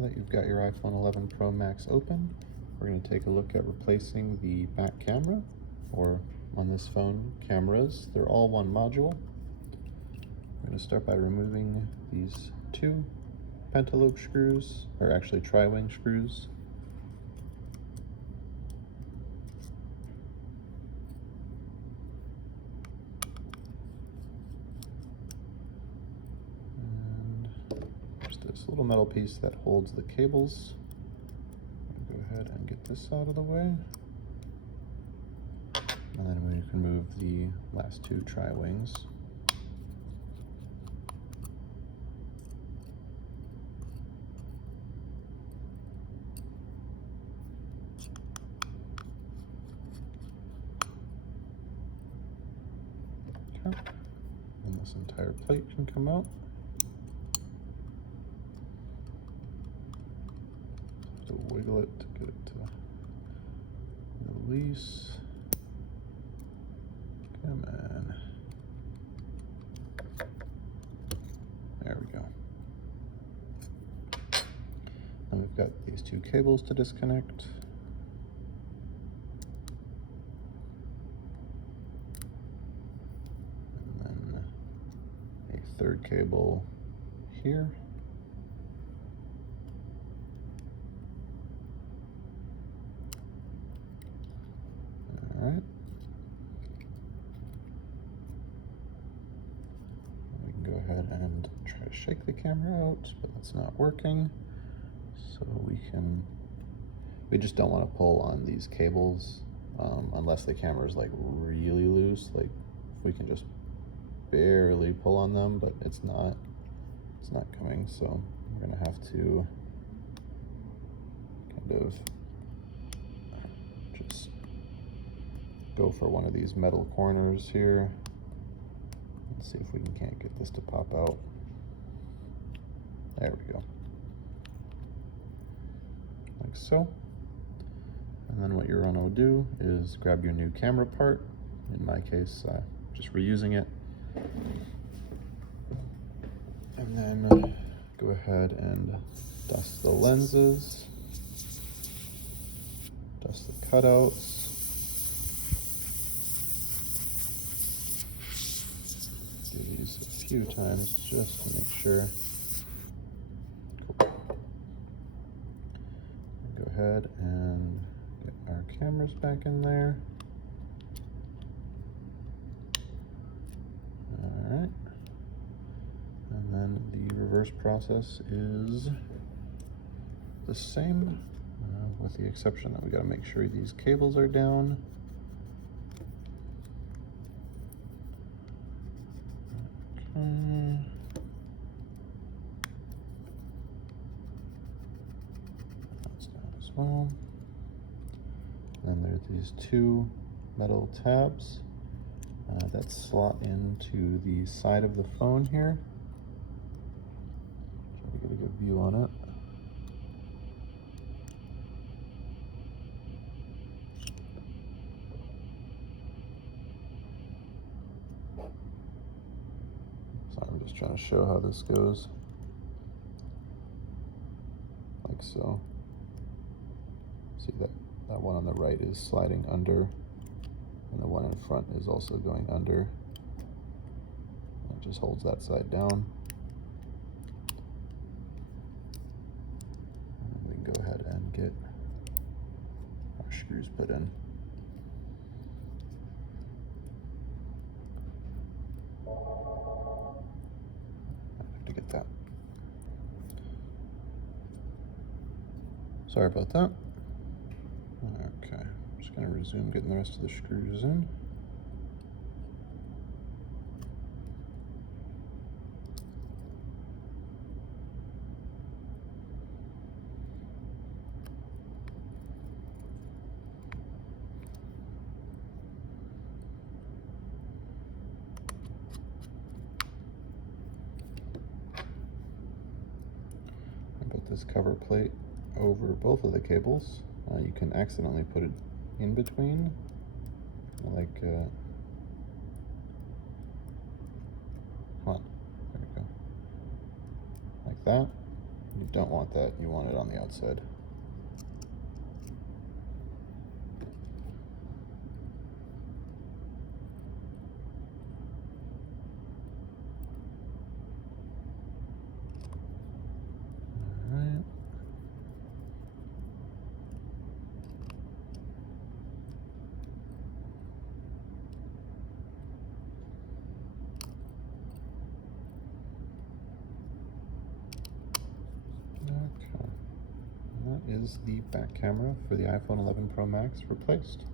now that you've got your iPhone 11 Pro Max open, we're going to take a look at replacing the back camera, or on this phone, cameras. They're all one module. We're going to start by removing these two pentalobe screws, or actually tri-wing screws. This little metal piece that holds the cables. Go ahead and get this out of the way. And then we can move the last two tri-wings. Okay. And this entire plate can come out. Wiggle it to get it to release. Come on. There we go. And we've got these two cables to disconnect. And then a third cable here. All right. We can go ahead and try to shake the camera out, but it's not working. So we just don't want to pull on these cables unless the camera is like really loose. Like we can just barely pull on them, but it's not coming. So we're gonna have to kind of just go for one of these metal corners here and see if we can't get this to pop out. There we go. Like so. And then what you're going to do is grab your new camera part. In my case, just reusing it. And then go ahead and dust the lenses, dust the cutouts. Do these a few times just to make sure. Cool. Go ahead and get our cameras back in there. All right. And then the reverse process is the same, with the exception that we got to make sure these cables are down. That's down as well. Then there's these two metal tabs that slot into the side of the phone here. Try to get a good view on it. Sorry, I'm just trying to show how this goes. Like so. See that one on the right is sliding under, and the one in front is also going under. It just holds that side down. And we can go ahead and get our screws put in. To get that. Sorry about that. Okay, I'm just going to resume getting the rest of the screws in. Put this cover plate over both of the cables. You can accidentally put it in between, like, hold on, there we go, like that. You don't want that, you want it on the outside. Alright. Okay. That is the back camera for the iPhone 11 Pro Max replaced.